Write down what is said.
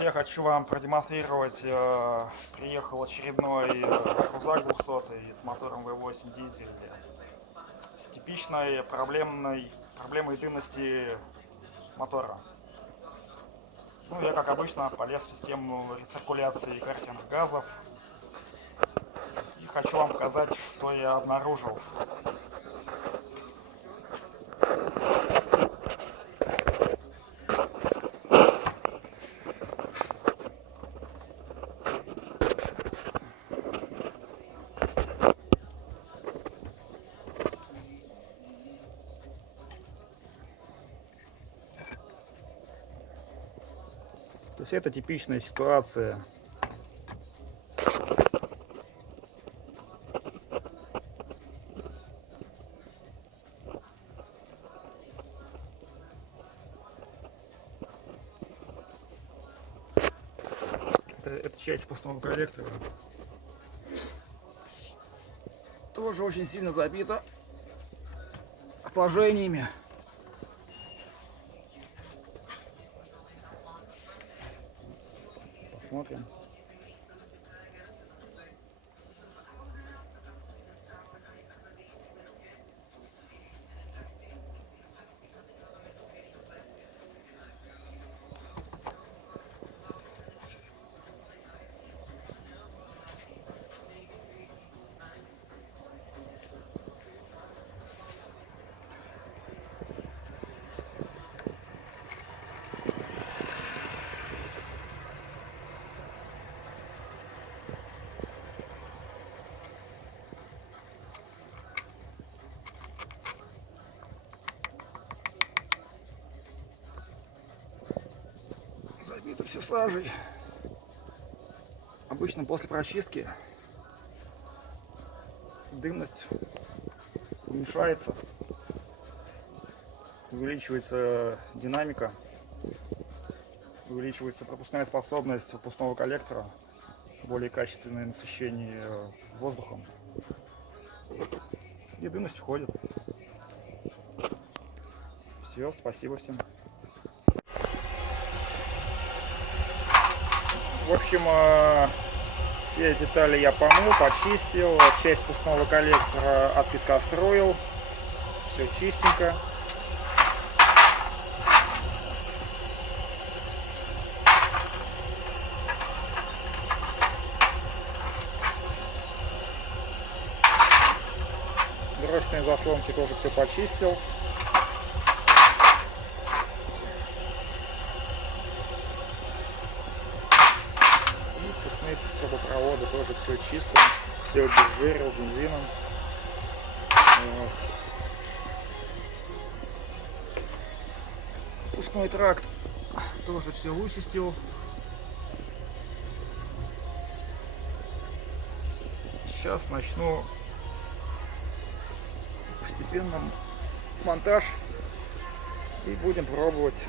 Здравствуйте, я хочу вам продемонстрировать, приехал очередной крузак 200 с мотором V8 дизель с типичной проблемой дымности мотора. Ну, я, как обычно, полез в систему рециркуляции картерных газов и хочу вам показать, что я обнаружил. То есть это типичная ситуация. Это часть пустого коллектора. Тоже очень сильно забита отложениями. Посмотрим. Забито все сажей. Обычно после прочистки дымность уменьшается, увеличивается динамика, увеличивается пропускная способность выпускного коллектора, более качественное насыщение воздухом, и дымность уходит. Все, спасибо всем. В общем, все детали я помыл, почистил, часть впускного коллектора отпескостроил, все чистенько. Дросельные заслонки тоже все почистил. Трубопроводы тоже все чисто, все без жира, бензином. Вот. Впускной тракт тоже все вычистил. Сейчас начну постепенно монтаж и будем пробовать